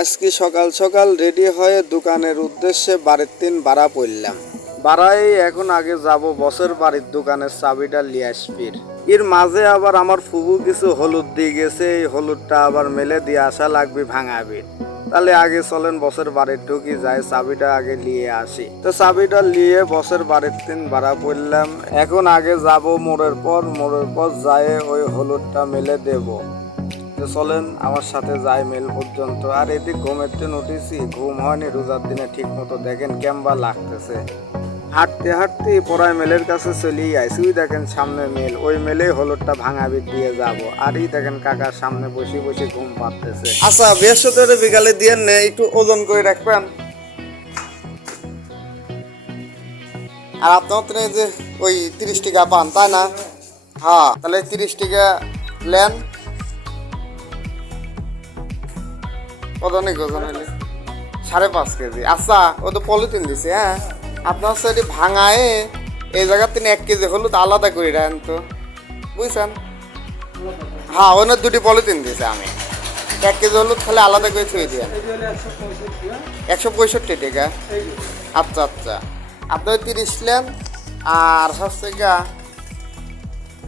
আজকে সকাল সকাল রেডি হয়ে দোকানের উদ্দেশ্যে বাড়ির তিন বাড়া পড়লাম। বাড়াই এখন আগে যাব বসের বাড়ির দোকানের চাবিটা লিয়ে আসবির এর মাঝে আবার আমার ফুবু কিছু হলুদ দিয়ে গেছে, এই হলুদটা আবার মেলে দিয়ে আসা লাগবে ভাঙাবি। তাহলে আগে চলেন বসের বাড়ির ঢুকি যায় চাবিটা আগে নিয়ে আসি। তো চাবিটা নিয়ে বসের বাড়ির তিন ভাড়া পড়লাম। এখন আগে যাব মোড়ের পর মোড়ের পর যায় ওই হলুদটা মেলে দেবো। তো চলেন, আমার সাথে যাই মেল পর্যন্ত। আর এদিক ঘুমের দিন উঠেছি ঘুম হয়নি, রোজার দিনে ঠিক মতো দেখেন কেমবা লাগতেছে। হাঁটতে হাঁটতে পড়ায় মেলের কাছে চলেই আইসি ওই দেখেন সামনে মেল, ওই মেলে হলুদটা ভাঙাবি দিয়ে যাব। আর এই দেখেন কাকার সামনে বসে বসে ঘুম পাচ্ছে আচ্ছা বৃহস্পতিবার বিকালে দিয়ে নে, একটু ওজন করে রাখবেন। আর আপনার তো যে ওই তিরিশ টাকা পান, তাই না? হ্যাঁ তাহলে তিরিশ টাকা নেন অনেক ওজন হইলে। সাড়ে পাঁচ কেজি। আচ্ছা ও তো পলিথিন দিছে হ্যাঁ? আপনার সাইডে ভাঙায়, এই জায়গার তিনি এক কেজি হলুদ আলাদা করে দেন তো বুঝছেন? হ্যাঁ ওনার দুটি পলিথিন দিছে আমি। এক কেজি হলুদ খালি আলাদা করে থুয়ে দিয়ে। একশো পঁয়ষট্টি টাকা। আচ্ছা আচ্ছা। আপনার তিরিশ লেন, আর হচ্ছে গা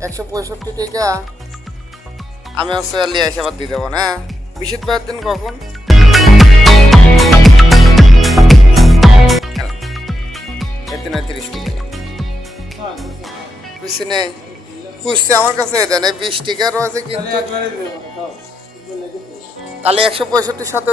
একশো পঁয়ষট্টি টাকা। আমি হচ্ছে লিয়ে আবার দিয়ে দেবো না বিশুদ্ধ দিন কখন? একশো সাথে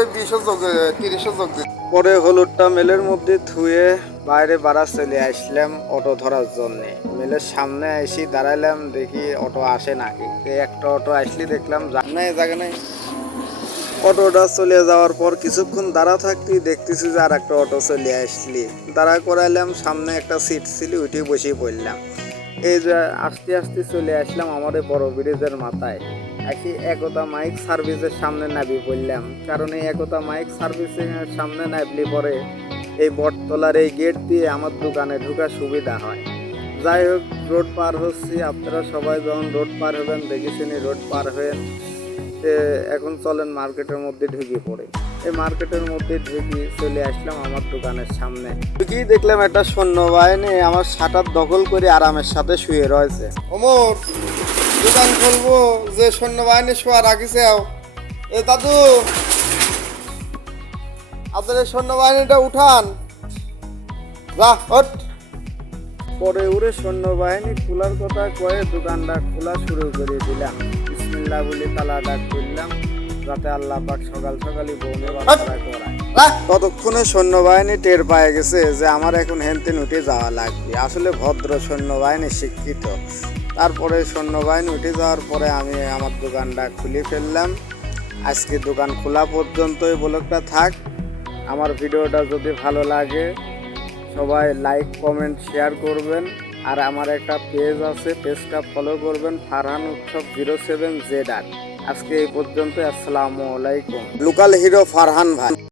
পরে হলুদটা মেলের মধ্যে ধুয়ে বাইরে বাড়া চলে আসলাম অটো ধরার জন্য। মেলের সামনে এসে দাঁড়াইলাম, দেখি অটো আসে নাকি। একটা অটো আসলে দেখলাম জানা জায়গা নাই। অটোটা চলে যাওয়ার পর কিছুক্ষণ দাঁড়া থাকতে দেখতেছি যে আর একটা অটো চলে আসলি। দাঁড়া করাইলাম, সামনে একটা সিট ছিল, উঠে বসে পড়লাম। এই যে আস্তে আস্তে চলে আসলাম আমাদের বড় ব্রিজের মাথায়। আসি একতা মাইক সার্ভিসের সামনে নাবি পড়লাম। কারণ এই একতা মাইক সার্ভিসের সামনে নাবলি পরে এই বটতলার এই গেট দিয়ে আমার দোকানে ঢোকার সুবিধা হয়। যাই হোক রোড পার হচ্ছি। আপনারা সবাই যখন রোড পার হবেন দেখেছেন রোড পার হয়ে এখন চলেন মার্কেটের মধ্যে ঢুকে পড়ে। এই মার্কেটের মধ্যে ঢুকি চলে আসলাম আমার দোকানের সামনে। ঢুকি দেখলাম একটা সৈন্যবাহিনী আমার শাটার দখল করে আরামের সাথে শুয়ে রয়েছে। ওমর দোকান খুলবো যে সৈন্যবাহিনী শোয়া রাখিছে এ দাদু আপনাদের সৈন্যবাহিনীটা উঠান। যা ওঠ। পরে উড়ে সৈন্যবাহিনী খোলার কথা কয়ে দোকানটা খোলা শুরু করে দিলাম। বিসমিল্লাহ বলে তালাটা খুললাম যাতে আল্লাহ পাক সকাল সকালই বৌনে বাচ্চারা করায়। ততক্ষণে সৈন্যবাহিনী টের পায়ে গেছে যে আমার এখন হেনতেন উঠে যাওয়া লাগবে। আসলে ভদ্র সৈন্যবাহিনী শিক্ষিত। তারপরে সৈন্যবাহিনী উঠে যাওয়ার পরে আমি আমার দোকানটা খুলে ফেললাম। আজকে দোকান খোলা পর্যন্তই ব্লগটা থাক। আমার ভিডিওটা যদি ভালো লাগে সবাই লাইক কমেন্ট শেয়ার করবেন। আর আমার একটা পেজ আছে পেজটা ফলো করবেন, ফারহান উৎসব জিরো সেভেন জেড আর আজকে এই পর্যন্ত আসসালামু আলাইকুম। লোকাল হিরো ফারহান ভাই।